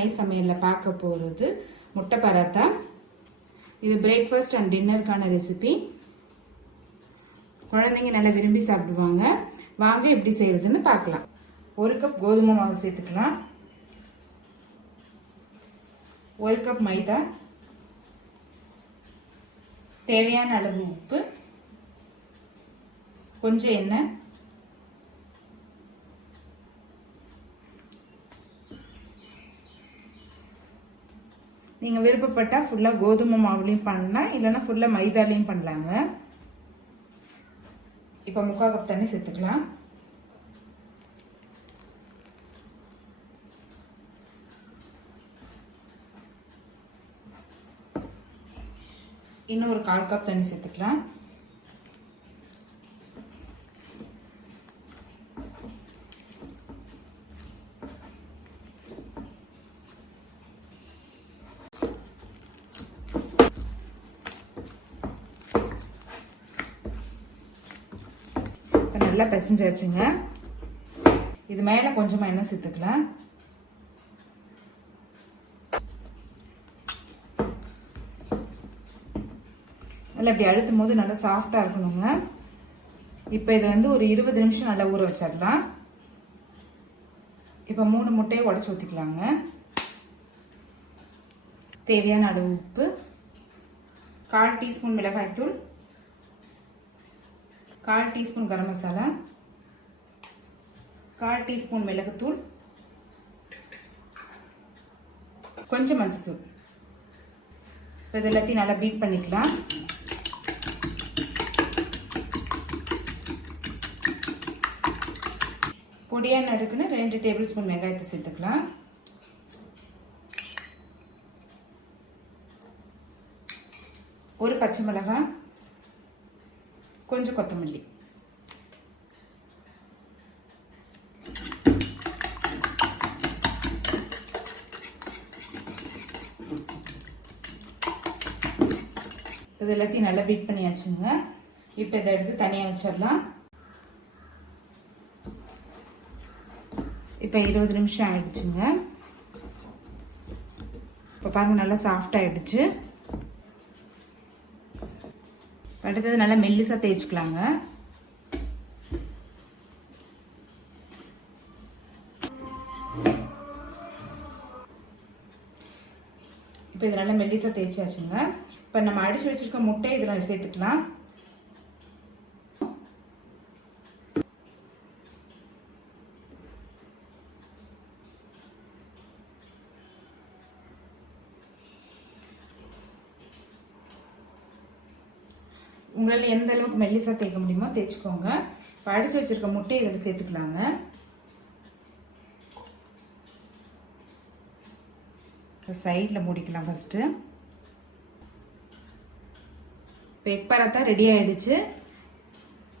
அன்னை சமையலில் பார்க்க போகிறது முட்டை பராத்தா. இது பிரேக்ஃபாஸ்ட் அண்ட் டின்னருக்கான ரெசிபி. குழந்தைங்க நல்லா விரும்பி சாப்பிடுவாங்க. வாங்க எப்படி செய்யறதுன்னு பார்க்கலாம். 1 கப் கோதுமை மாவு சேர்த்துக்கலாம், 1 கப் மைதா, தேவையான அளவு உப்பு, கொஞ்சம் எண்ணெய், நீங்கள் விருப்பப்பட்டால் ஃபுல்லாக கோதுமை மாவுலையும் பண்ணலாம், இல்லைன்னா ஃபுல்லாக மைதாலையும் பண்ணலாங்க. இப்போ 3/4 கப் தண்ணி சேர்த்துக்கலாம். இன்னும் ஒரு 1/4 கப் தண்ணி சேர்த்துக்கலாம். நல்லா பிசைஞ்சாச்சுங்க. இது மேலே கொஞ்சமா எண்ணெய் சேர்த்துக்கலாம். நல்லா இப்படி அழுத்தும் போது நல்லா சாஃப்டா இருக்கணுங்க. இப்போ இதை ஒரு 20 நிமிஷம் நல்லா ஊற வச்சிடலாம். இப்போ 3 முட்டையை உடைச்சு ஊற்றிக்கலாங்க. தேவையான அளவு உப்பு, 1/4 டீஸ்பூன் மிளகாய்த்தூள், 1/4 டீஸ்பூன் கரம் மசாலா, 1/4 டீஸ்பூன் மிளகுத்தூள், கொஞ்சம் மஞ்சத்தூள். இது எல்லாத்தையும் நல்லா பீட் பண்ணிக்கலாம். பொடியான நறுக்குன்னு 2 டேபிள் ஸ்பூன் வெங்காயத்தை சேர்த்துக்கலாம். ஒரு பச்சை மிளகாய், கொஞ்சம் கொத்தமல்லி, இது எல்லாத்தையும் நல்லா பீட் பண்ணியாச்சுங்க. இப்போ இதை எடுத்து தனியாக வச்சிடலாம். இப்போ 20 நிமிஷம் ஆயிடுச்சுங்க. இப்போ பாருங்க நல்லா சாஃப்ட் ஆயிடுச்சு. அடுத்தது நல்லா மெல்லிசா தேய்ச்சிக்கலாங்க. இப்போ இது நல்லா மெல்லிசா தேய்ச்சாச்சுங்க. இப்போ நம்ம அடிச்சு வச்சிருக்க முட்டை இதில் சேர்த்துக்கலாம். உங்களால் எந்த அளவுக்கு மெல்லிசா தேய்க்க முடியுமோ தேய்ச்சிக்கோங்க. இப்போ அடிச்சு வச்சிருக்க முட்டையை இதில் சேர்த்துக்கலாங்க. சைடில் மூடிக்கலாம் ஃபர்ஸ்ட்டு. இப்போ எக் பராத்தா ரெடி ஆயிடுச்சு.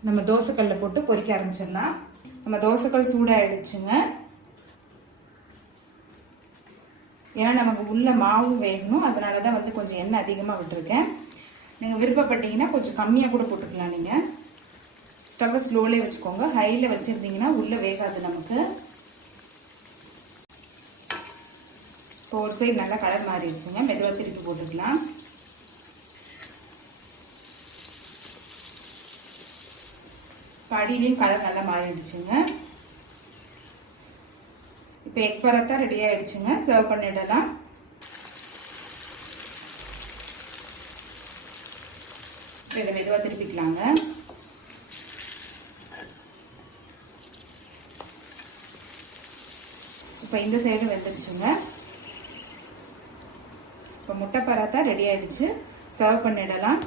நம்ம தோசைக்கல்ல போட்டு பொரிக்க ஆரம்பிச்சிடலாம். நம்ம தோசைக்கல் சூடாயிடுச்சுங்க. ஏன்னா நமக்கு உள்ள மாவு வேகணும், அதனால தான் கொஞ்சம் எண்ணெய் அதிகமாக விட்டுருக்கேன். நீங்கள் விருப்பப்பட்டீங்கன்னா கொஞ்சம் கம்மியாக கூட போட்டுக்கலாம். நீங்கள் ஸ்டவ்வை ஸ்லோலே வச்சுக்கோங்க. ஹையில் வச்சுருந்தீங்கன்னா உள்ளே வேகாது நமக்கு. இப்போ ஒரு சைடு நல்லா கலர் மாறிடுச்சுங்க. மெதுவாக திருப்பி போட்டுக்கலாம். இப்போ அடியிலையும் கலர் நல்லா மாறிடுச்சுங்க. இப்போ எக் பராத்தா ரெடி ஆயிடுச்சுங்க. சர்வ் பண்ணிடலாம். இதை மெதுவாக திருப்பிக்கலாங்க. இப்போ இந்த சைடு வெந்துடுச்சுங்க. இப்போ முட்டை பராத்தா ரெடி ஆயிடுச்சு. சர்வ் பண்ணிடலாம்.